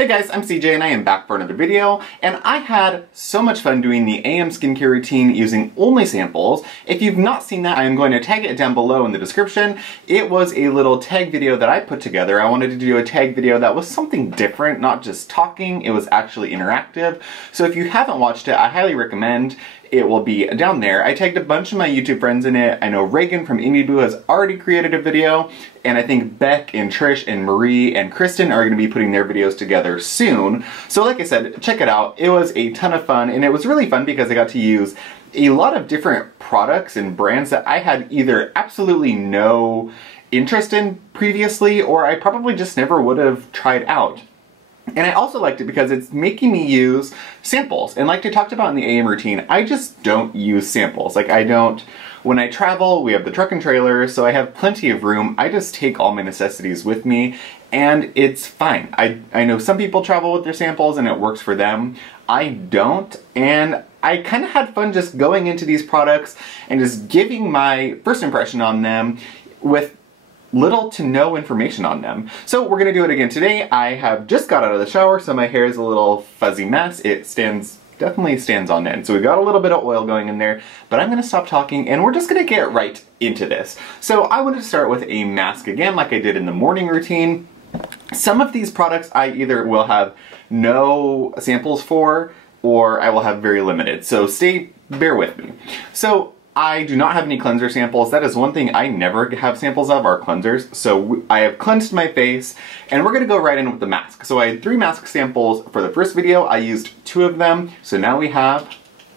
Hey guys, I'm CJ and I am back for another video, and I had so much fun doing the AM skincare routine using only samples. If you've not seen that, I am going to tag it down below in the description. It was a little tag video that I put together. I wanted to do a tag video that was something different, not just talking, it was actually interactive. So if you haven't watched it, I highly recommend. It will be down there. I tagged a bunch of my YouTube friends in it. I know Reagan from IndieBoo has already created a video, and I think Beck and Trish and Marie and Kristen are going to be putting their videos together soon. So like I said, check it out. It was a ton of fun, and it was really fun because I got to use a lot of different products and brands that I had either absolutely no interest in previously, or I probably just never would have tried out. And I also liked it because it's making me use samples. And like I talked about in the AM routine, I just don't use samples. Like when I travel, we have the truck and trailer, so I have plenty of room. I just take all my necessities with me, and it's fine. I know some people travel with their samples and it works for them. I don't, and I kind of had fun just going into these products and just giving my first impression on them with little to no information on them. So we're gonna do it again today. I have just got out of the shower, so my hair is a little fuzzy mess. It definitely stands on end. So we've got a little bit of oil going in there, but I'm gonna stop talking and we're just gonna get right into this. So I wanted to start with a mask again, like I did in the morning routine. Some of these products I either will have no samples for, or I will have very limited. So bear with me. So I do not have any cleanser samples. That is one thing I never have samples of, are cleansers. So I have cleansed my face, and we're gonna go right in with the mask. So I had 3 mask samples for the first video. I used 2 of them, so now we have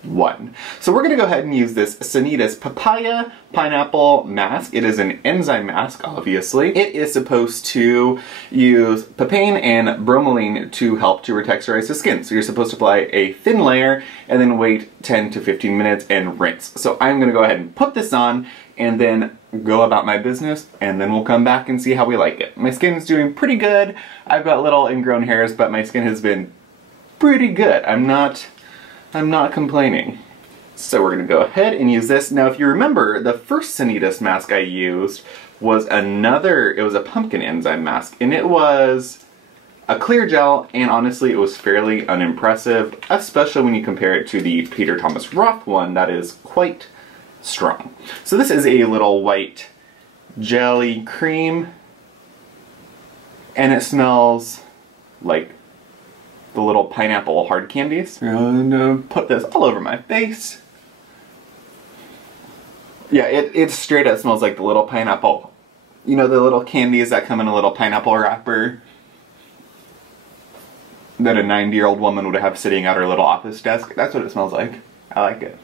1. So we're gonna go ahead and use this Sanitas Papaya Pineapple Mask. It is an enzyme mask, obviously. It is supposed to use papain and bromelain to help to retexturize the skin. So you're supposed to apply a thin layer and then wait 10 to 15 minutes and rinse. So I'm gonna go ahead and put this on and then go about my business, and then we'll come back and see how we like it. My skin's doing pretty good. I've got little ingrown hairs, but my skin has been pretty good. I'm not complaining. So we're gonna go ahead and use this. Now if you remember, the first Sanitas mask I used was it was a pumpkin enzyme mask, and it was a clear gel, and honestly it was fairly unimpressive, especially when you compare it to the Peter Thomas Roth one that is quite strong. So this is a little white jelly cream, and it smells like the little pineapple hard candies. I'm gonna put this all over my face. Yeah, it straight up smells like the little pineapple. You know, the little candies that come in a little pineapple wrapper that a 90-year-old woman would have sitting at her little office desk? That's what it smells like. I like it.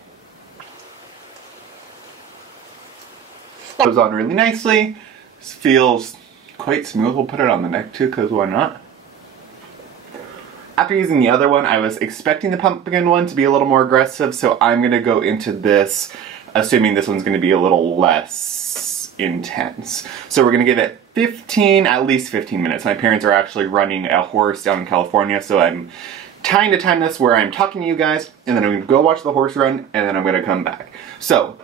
Goes on really nicely. This feels quite smooth. We'll put it on the neck too, because why not? After using the other one, I was expecting the pumpkin one to be a little more aggressive, so I'm gonna go into this assuming this one's gonna be a little less intense. So we're gonna give it at least 15 minutes. My parents are actually running a horse down in California, so I'm trying to time this where I'm talking to you guys, and then I'm gonna go watch the horse run, and then I'm gonna come back. So,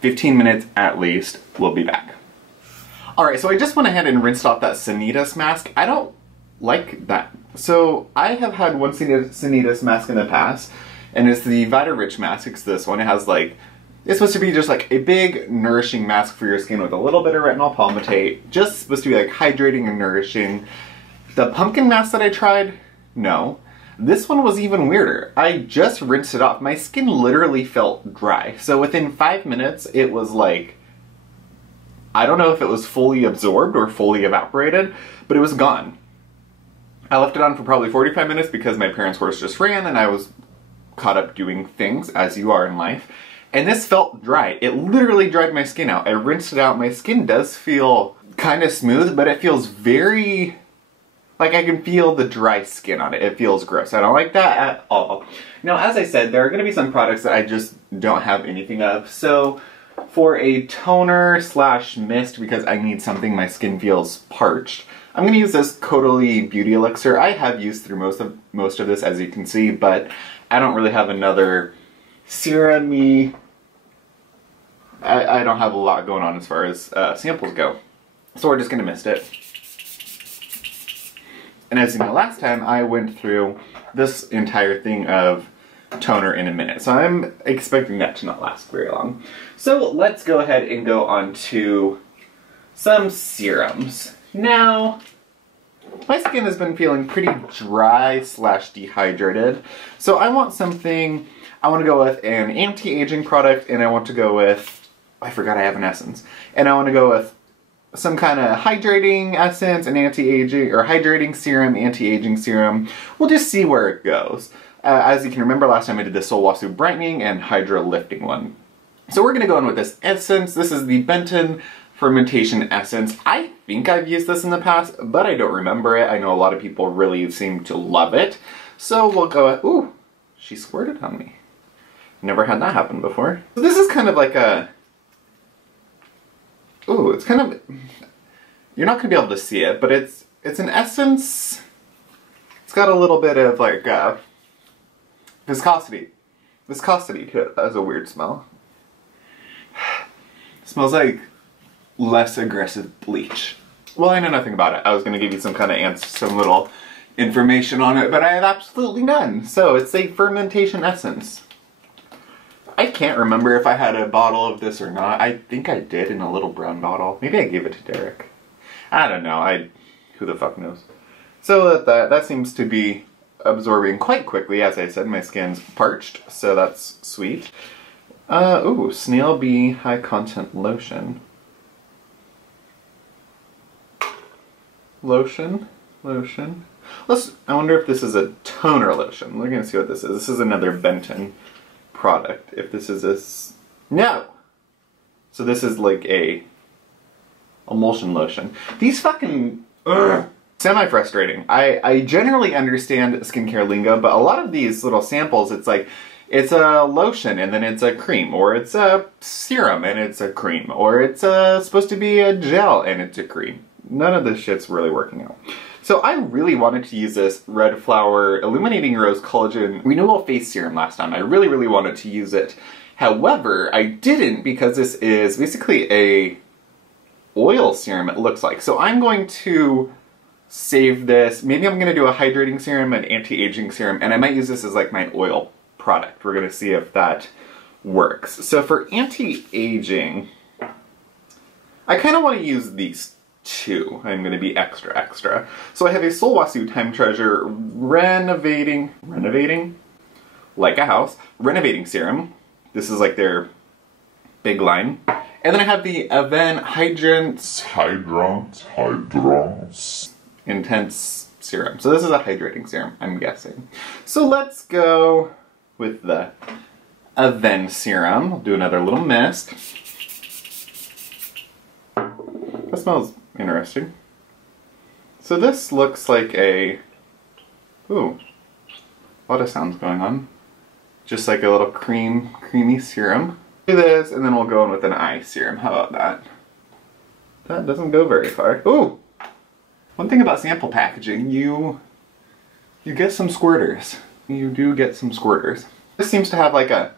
15 minutes at least, we'll be back. Alright, so I just went ahead and rinsed off that Sanitas mask. I don't like that. So I have had one Sanitas mask in the past, and it's the Vita Rich mask. It's this one. It has it's supposed to be just like a big nourishing mask for your skin with a little bit of retinol palmitate. Just supposed to be like hydrating and nourishing. The pumpkin mask that I tried, no. This one was even weirder. I just rinsed it off. My skin literally felt dry. So within 5 minutes, it was like, I don't know if it was fully absorbed or fully evaporated, but it was gone. I left it on for probably 45 minutes because my parents' horse just ran and I was caught up doing things, as you are in life. And this felt dry. It literally dried my skin out. I rinsed it out. My skin does feel kind of smooth, but it feels very, like I can feel the dry skin on it. It feels gross. I don't like that at all. Now, as I said, there are going to be some products that I just don't have anything of. So for a toner slash mist, because I need something my skin feels parched, I'm going to use this Caudalie Beauty Elixir. I have used through most of this, as you can see, but I don't really have another serum-y. I don't have a lot going on as far as samples go. So we're just going to mist it. And as you know, last time I went through this entire thing of toner in a minute. So I'm expecting that to not last very long. So let's go ahead and go on to some serums. Now, my skin has been feeling pretty dry / dehydrated. So I want something, I want to go with an anti-aging product, and I want to go with, I forgot I have an essence. And I want to go with some kind of hydrating essence, an anti-aging, or hydrating serum, anti-aging serum. We'll just see where it goes. As you can remember, last time I did the Sulwhasoo brightening and hydro lifting one. So we're going to go in with this essence. This is the Benton Fermentation Essence. I think I've used this in the past, but I don't remember it. I know a lot of people really seem to love it. So we'll go, ooh, she squirted on me. Never had that happen before. So this is kind of like a, ooh, it's kind of, you're not going to be able to see it, but it's an essence. It's got a little bit of like viscosity to it. That was a weird smell. It smells like less aggressive bleach. Well, I know nothing about it. I was going to give you some kind of answer, some little information on it, but I have absolutely none. So it's a fermentation essence. I can't remember if I had a bottle of this or not. I think I did in a little brown bottle. Maybe I gave it to Derek. I don't know. Who the fuck knows? So that seems to be absorbing quite quickly. As I said, my skin's parched, so that's sweet. Ooh, Snail Bee High Content Lotion. Lotion. I wonder if this is a toner lotion. We're gonna see what this is. This is another Benton product. If this is no! So this is like a emulsion lotion. These fucking, semi-frustrating. I generally understand skincare lingo, but a lot of these little samples, it's like, it's a lotion and then it's a cream, or it's a serum and it's a cream, or it's supposed to be a gel and it's a cream. None of this shit's really working out. So I really wanted to use this Red Flower Illuminating Rose Collagen Renewal Face Serum last time. I really, really wanted to use it. However, I didn't because this is basically a oil serum, it looks like. So I'm going to save this. Maybe I'm going to do a hydrating serum, an anti-aging serum, and I might use this as like my oil product. We're going to see if that works. So for anti-aging, I kind of want to use these two. I'm going to be extra. So I have a Sulwhasoo Timetreasure Renovating, like a house, Renovating Serum. This is like their big line. And then I have the Avène Hydrance Intense Serum. So this is a hydrating serum, I'm guessing. So let's go with the Avène Serum. I'll do another little mist. That smells interesting. So this looks like a, ooh, a lot of sounds going on. Just like a little creamy serum. Do this, and then we'll go in with an eye serum. How about that? That doesn't go very far. Ooh! One thing about sample packaging, you get some squirters. You do get some squirters. This seems to have like a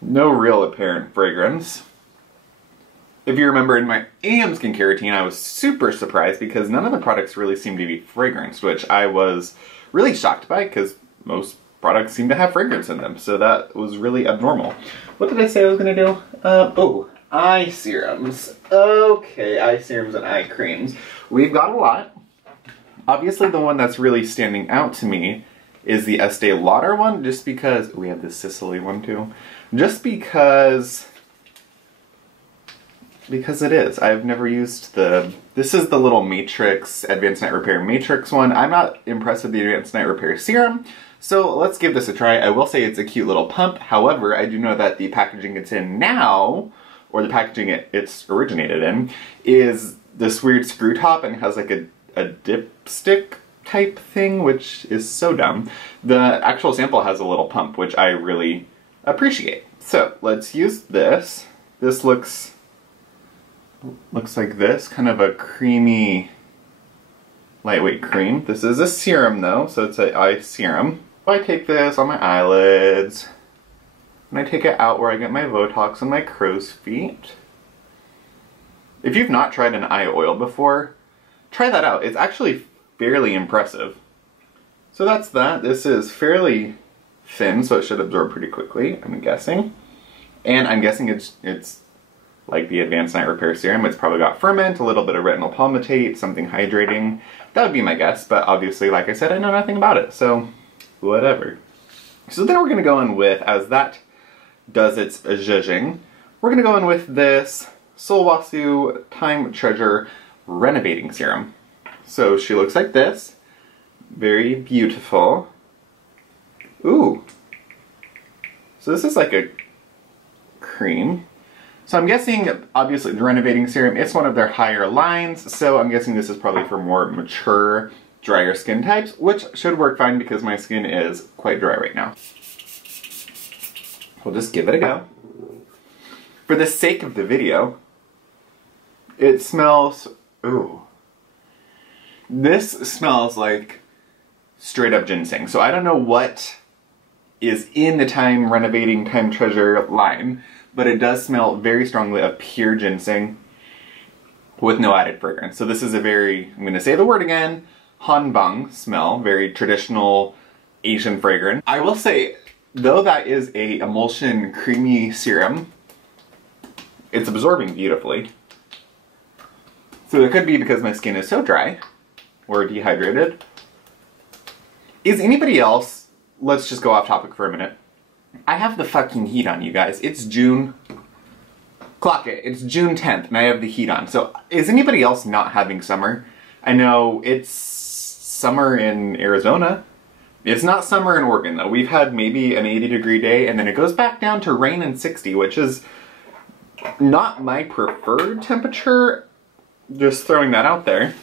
no real apparent fragrance. If you remember in my AM skincare routine, I was super surprised because none of the products really seemed to be fragranced, which I was really shocked by because most products seem to have fragrance in them, so that was really abnormal. What did I say I was gonna do? Oh, eye serums. Okay, eye serums and eye creams. We've got a lot. Obviously the one that's really standing out to me is the Estee Lauder one, just because, we have the Sisley one too, just because it is. I've never used this is the little Matrix, Advanced Night Repair Matrix one. I'm not impressed with the Advanced Night Repair Serum, so let's give this a try. I will say it's a cute little pump. However, I do know that the packaging it's in now, or the packaging it's originated in, is this weird screw top and has like a dipstick type thing, which is so dumb. The actual sample has a little pump, which I really appreciate. So let's use this. This looks like this, kind of a creamy, lightweight cream. This is a serum though, so it's an eye serum. I take this on my eyelids, and I take it out where I get my Botox and my crow's feet. If you've not tried an eye oil before, try that out. It's actually fairly impressive. So that's that. This is fairly thin, so it should absorb pretty quickly, I'm guessing. And I'm guessing it's like the Advanced Night Repair Serum. It's probably got ferment, a little bit of retinol palmitate, something hydrating. That would be my guess, but obviously, like I said, I know nothing about it, so whatever. So then we're gonna go in with, as that does its zhuzhing, we're gonna go in with this Sulwhasoo Timetreasure Renovating Serum. So she looks like this. Very beautiful. Ooh. So this is like a cream. So I'm guessing, obviously, the Renovating Serum, it's one of their higher lines, so I'm guessing this is probably for more mature, drier skin types, which should work fine because my skin is quite dry right now. We'll just give it a go. For the sake of the video, it smells, ooh. This smells like straight up ginseng. So I don't know what is in the Renovating Timetreasure line, but it does smell very strongly of pure ginseng with no added fragrance. So this is a very, I'm going to say the word again, hanbang smell, very traditional Asian fragrance. I will say, though that is a emulsion creamy serum, it's absorbing beautifully. So it could be because my skin is so dry or dehydrated. Is anybody else, let's just go off topic for a minute. I have the fucking heat on, you guys. It's June, clock it, it's June 10th and I have the heat on. So is anybody else not having summer? I know it's summer in Arizona. It's not summer in Oregon though. We've had maybe an 80-degree day and then it goes back down to rain and 60, which is not my preferred temperature. Just throwing that out there.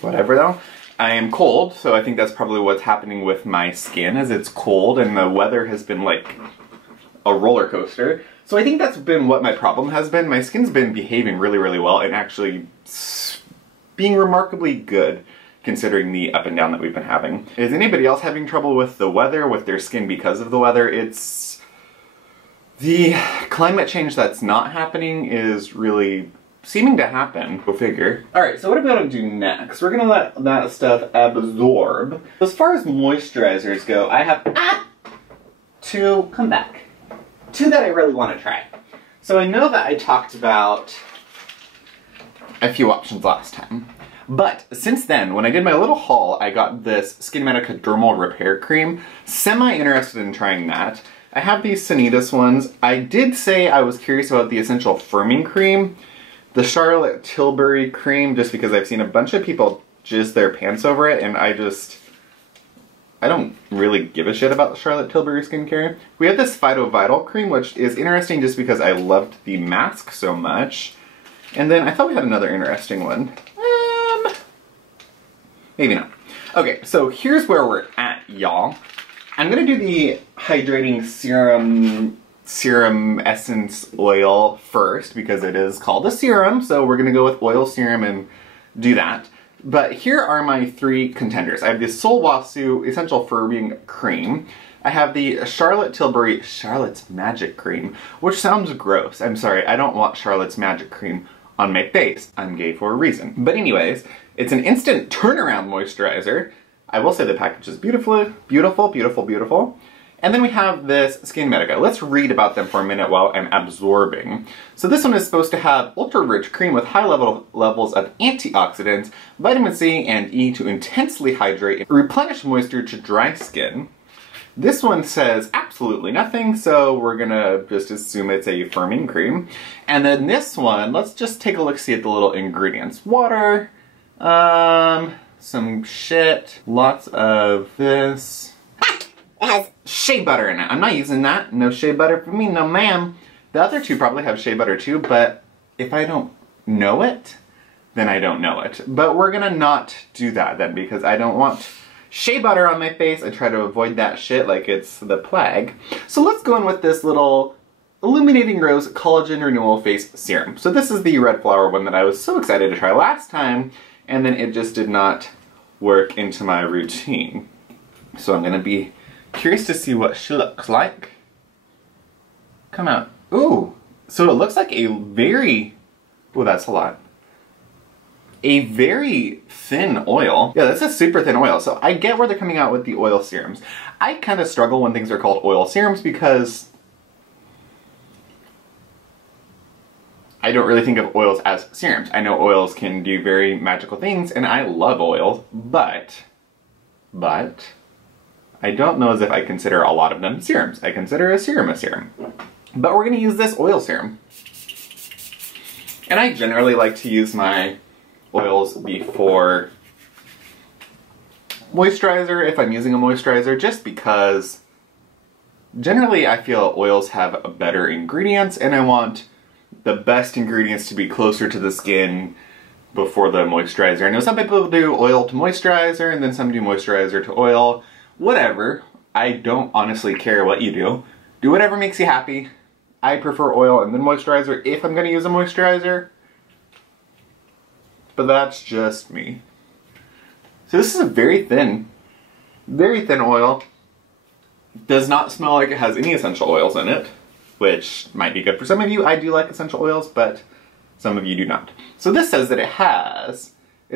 Whatever though. I am cold, so I think that's probably what's happening with my skin, as it's cold and the weather has been like a roller coaster. So I think that's been what my problem has been. My skin's been behaving really, really well and actually being remarkably good considering the up and down that we've been having. Is anybody else having trouble with the weather, with their skin because of the weather? It's the climate change that's not happening is really seeming to happen. Go figure. Alright, so what are we gonna do next? We're gonna let that stuff absorb. As far as moisturizers go, I have two that I really want to try. So I know that I talked about a few options last time. But since then, when I did my little haul, I got this SkinMedica Dermal Repair Cream. Semi-interested in trying that. I have these Sanitas ones. I did say I was curious about the Essential Firming Cream. The Charlotte Tilbury cream, just because I've seen a bunch of people jizz their pants over it, and I don't really give a shit about the Charlotte Tilbury skincare. We have this Phyto Vital cream, which is interesting just because I loved the mask so much. And then I thought we had another interesting one. Maybe not. Okay, so here's where we're at, y'all. I'm gonna do the hydrating serum essence oil first because it is called a serum, so we're gonna go with oil serum and do that. But here are my three contenders. I have the Sulwhasoo Essential Firming Cream. I have the Charlotte Tilbury Charlotte's Magic Cream, which sounds gross. I'm sorry, I don't want Charlotte's Magic Cream on my face. I'm gay for a reason. But anyways, it's an instant turnaround moisturizer. I will say the package is beautiful, beautiful, beautiful, beautiful. And then we have this SkinMedica. Let's read about them for a minute while I'm absorbing. So this one is supposed to have ultra-rich cream with high levels of antioxidants, vitamin C and E to intensely hydrate and replenish moisture to dry skin. This one says absolutely nothing, so we're gonna just assume it's a firming cream. And then this one, let's just take a look-see at the little ingredients. Water, some shit, lots of this. It has shea butter in it. I'm not using that. No shea butter for me, no ma'am. The other two probably have shea butter too, but if I don't know it, then I don't know it. But we're gonna not do that then because I don't want shea butter on my face. I try to avoid that shit like it's the plague. So let's go in with this little Illuminating Rose Collagen Renewal Face Serum. So this is the red flower one that I was so excited to try last time, and then it just did not work into my routine. So I'm gonna be curious to see what she looks like. Come out. Ooh, so it looks like a very, oh, that's a lot. a very thin oil. Yeah, that's a super thin oil. So I get where they're coming out with the oil serums. I kind of struggle when things are called oil serums because I don't really think of oils as serums. I know oils can do very magical things, and I love oils, but I don't know as if I consider a lot of them serums. I consider a serum. But we're gonna use this oil serum. And I generally like to use my oils before moisturizer, if I'm using a moisturizer, just because generally I feel oils have better ingredients, and I want the best ingredients to be closer to the skin before the moisturizer. I know some people do oil to moisturizer, and then some do moisturizer to oil. Whatever. I don't honestly care what you do. Do whatever makes you happy. I prefer oil and then moisturizer if I'm going to use a moisturizer. But that's just me. So this is a very thin oil. Does not smell like it has any essential oils in it, which might be good for some of you. I do like essential oils, but some of you do not. So this says that it's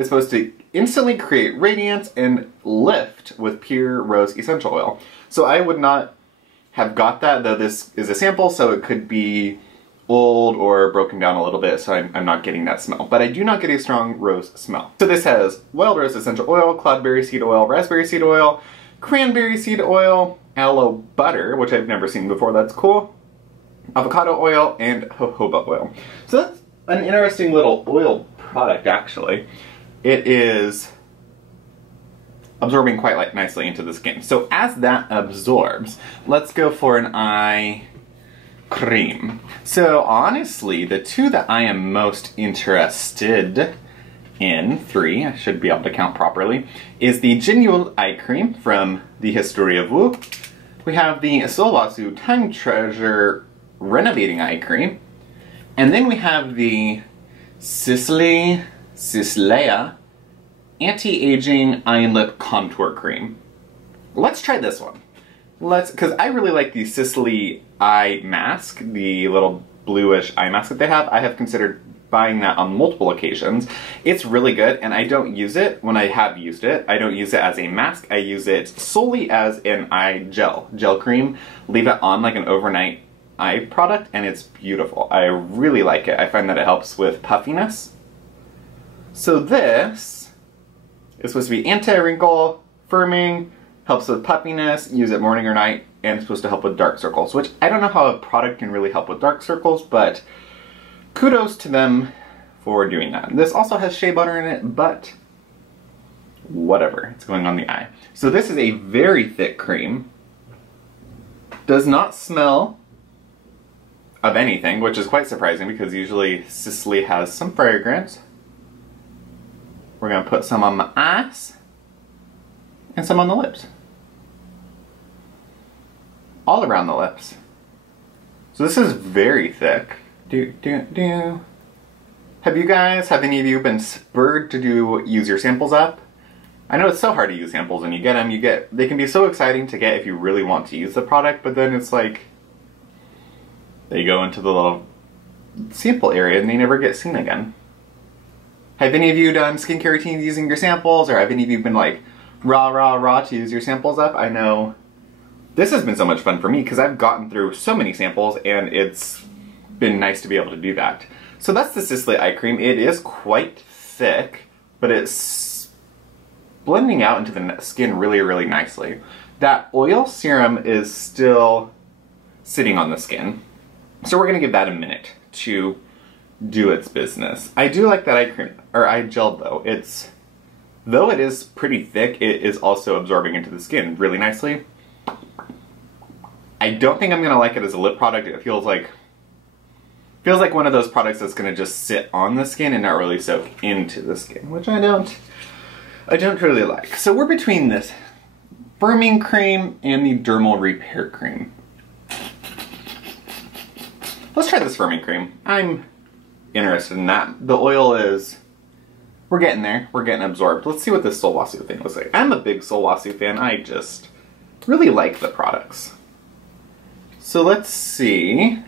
supposed to instantly create radiance and lift with pure rose essential oil. So I would not have got that, though this is a sample, so it could be old or broken down a little bit, so I'm not getting that smell. But I do not get a strong rose smell. So this has wild rose essential oil, cloudberry seed oil, raspberry seed oil, cranberry seed oil, aloe butter, which I've never seen before, that's cool, avocado oil, and jojoba oil. So that's an interesting little oil product, actually. It is absorbing quite nicely into the skin. So as that absorbs, let's go for an eye cream. So honestly, the two that I am most interested in, three, I should be able to count properly, is the Renewal eye cream from the History of Woo. We have the Sulwhasoo Timetreasure Renovating eye cream. And then we have the Sisleÿa Anti-Aging Eye and Lip Contour Cream. Let's try this one. Because I really like the Sisleÿa eye mask, the little bluish eye mask that they have. I have considered buying that on multiple occasions. It's really good, and I don't use it when I have used it. I don't use it as a mask. I use it solely as an eye gel cream. Leave it on like an overnight eye product, and it's beautiful. I really like it. I find that it helps with puffiness. So this is supposed to be anti-wrinkle, firming, helps with puffiness, use it morning or night, and it's supposed to help with dark circles, which I don't know how a product can really help with dark circles, but kudos to them for doing that. This also has shea butter in it, but whatever, it's going on the eye. So this is a very thick cream. Does not smell of anything, which is quite surprising because usually Sisley has some fragrance. We're gonna put some on my eyes and some on the lips. All around the lips. So this is very thick. Have any of you been spurred to use your samples up? I know it's so hard to use samples when you get them. They can be so exciting to get if you really want to use the product, but then it's like they go into the little sample area and they never get seen again. Have any of you done skincare routines using your samples, or have any of you been like raw to use your samples up? I know this has been so much fun for me because I've gotten through so many samples and it's been nice to be able to do that. So that's the Sisley eye cream. It is quite thick, but it's blending out into the skin really nicely. That oil serum is still sitting on the skin. So we're gonna give that a minute to do its business. I do like that eye cream, or eye gel though. Though it is pretty thick, it is also absorbing into the skin really nicely. I don't think I'm gonna like it as a lip product. It feels like one of those products that's gonna just sit on the skin and not really soak into the skin, which I don't really like. So we're between this firming cream and the dermal repair cream. Let's try this firming cream. I'm interested in that. The oil is, we're getting there. We're getting absorbed. Let's see what this Sulwhasoo thing looks like. I'm a big Sulwhasoo fan. I just really like the products. So let's see.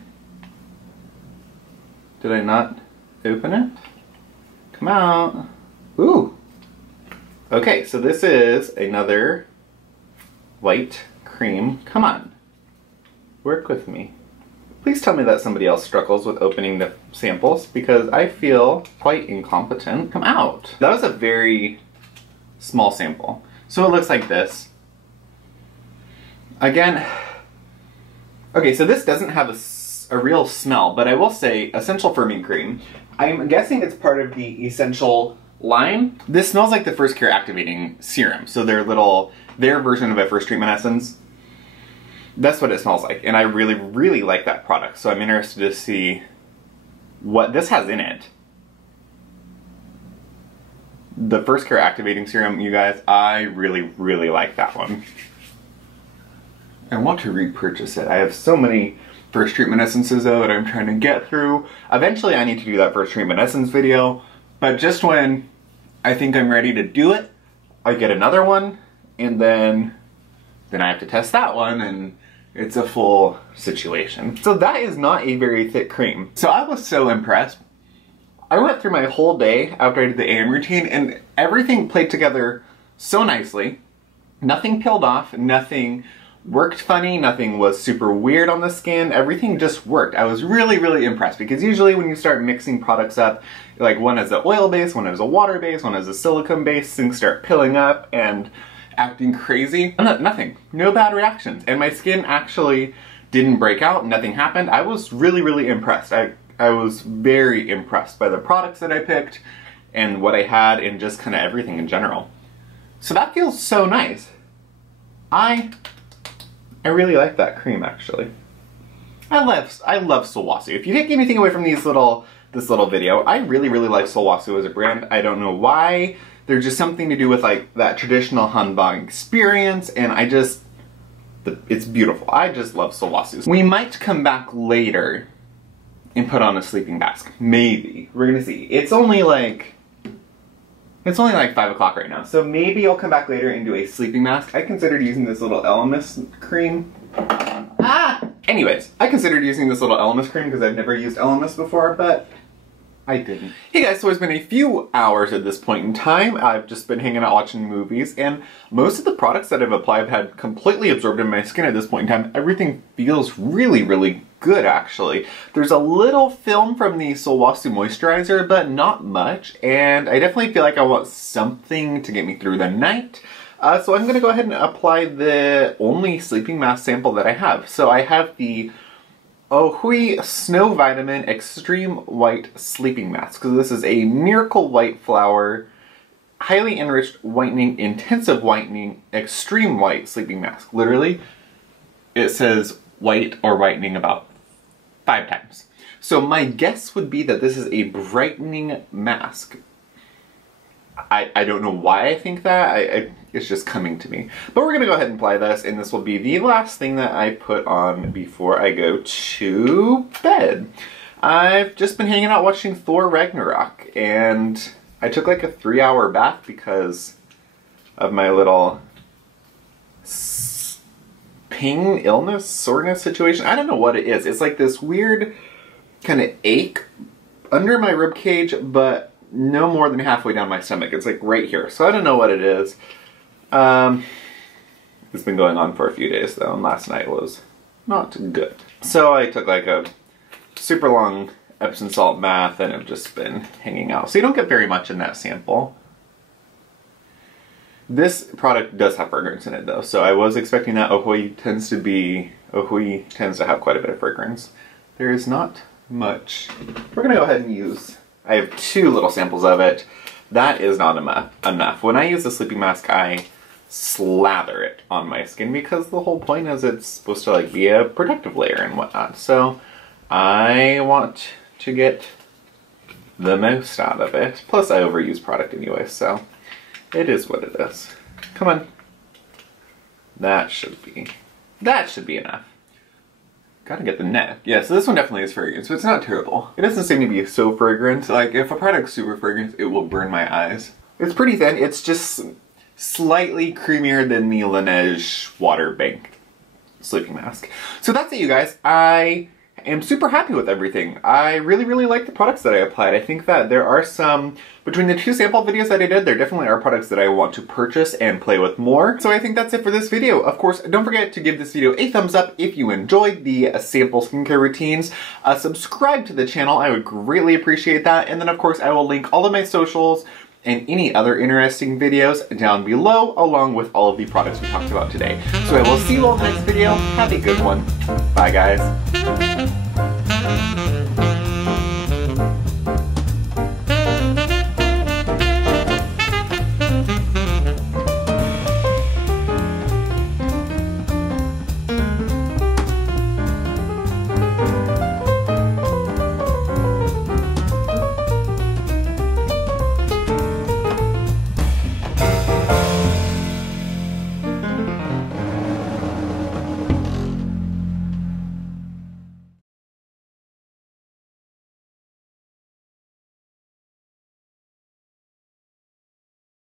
Did I not open it? Come out. Ooh. Okay, so this is another white cream. Come on. Work with me. Please tell me that somebody else struggles with opening the samples because I feel quite incompetent. Come out. That was a very small sample. So it looks like this. Again, okay, so this doesn't have a real smell, but I will say essential firming cream. I'm guessing it's part of the essential line. This smells like the First Care Activating Serum. So their version of a first treatment essence. That's what it smells like. And I really, really like that product. So I'm interested to see what this has in it. The First Care Activating Serum, you guys, I really, really like that one. I want to repurchase it. I have so many first treatment essences though that I'm trying to get through. Eventually I need to do that first treatment essence video, but just when I think I'm ready to do it, I get another one, and then I have to test that one, and it's a full situation. So that is not a very thick cream. So I was so impressed. I went through my whole day after I did the AM routine, and everything played together so nicely. Nothing peeled off, nothing worked funny, nothing was super weird on the skin, everything just worked. I was really, really impressed because usually when you start mixing products up, like one is an oil base, one is a water base, one is a silicone base, things start pilling up and acting crazy. Nothing, no bad reactions. And my skin actually didn't break out, nothing happened. I was really, really impressed. I was very impressed by the products that I picked and what I had and just kind of everything in general. So that feels so nice. I really like that cream, actually. I love Sulwhasoo. If you take anything away from this little video, I really, really like Sulwhasoo as a brand. I don't know why. There's just something to do with like that traditional hanbok experience, and it's beautiful. I just love Sulwhasoo. We might come back later and put on a sleeping mask. Maybe. We're gonna see. It's only like 5 o'clock right now, so maybe I'll come back later and do a sleeping mask. I considered using this little Elemis cream. Anyways, I considered using this little Elemis cream because I've never used Elemis before, but I didn't. Hey guys, so it's been a few hours at this point in time. I've just been hanging out watching movies, and most of the products that I've applied have had completely absorbed in my skin at this point in time. Everything feels really, really good, actually. There's a little film from the Sulwhasoo moisturizer, but not much, and I definitely feel like I want something to get me through the night. So I'm gonna go ahead and apply the only sleeping mask sample that I have. So I have the Ohui Snow Vitamin Extreme White Sleeping Mask. So this is a Miracle White Flower, highly enriched whitening, intensive whitening, extreme white sleeping mask. Literally, it says white or whitening about 5 times. So my guess would be that this is a brightening mask. I don't know why I think that. It's just coming to me. But we're gonna go ahead and apply this, and this will be the last thing that I put on before I go to bed. I've just been hanging out watching Thor Ragnarok, and I took like a 3-hour bath because of my little pain, illness, soreness situation. I don't know what it is. It's like this weird kind of ache under my rib cage, but no more than halfway down my stomach. It's like right here. So I don't know what it is. It's been going on for a few days though, and last night was not good. So I took like a super long Epsom salt bath and have just been hanging out. So you don't get very much in that sample. This product does have fragrance in it though, so I was expecting that. Ohui tends to have quite a bit of fragrance. There is not much. We're gonna go ahead and use, I have 2 little samples of it. That is not enough. When I use the sleeping mask, I slather it on my skin because the whole point is it's supposed to like be a protective layer and whatnot. So I want to get the most out of it. Plus I overuse product anyway, so it is what it is. Come on. That should be enough. Gotta get the neck. Yeah, so this one definitely is fragrance, but it's not terrible. It doesn't seem to be so fragrant. Like, if a product's super fragrant, it will burn my eyes. It's pretty thin. It's just slightly creamier than the Laneige Water Bank sleeping mask. So that's it, you guys. I am super happy with everything. I really like the products that I applied. I think that there are some, between the 2 sample videos that I did, there definitely are products that I want to purchase and play with more. So I think that's it for this video. Of course, don't forget to give this video a thumbs up if you enjoyed the sample skincare routines. Subscribe to the channel, I would greatly appreciate that. And then of course I will link all of my socials and any other interesting videos down below, along with all of the products we talked about today. So I will see you all in the next video. Have a good one. Bye guys.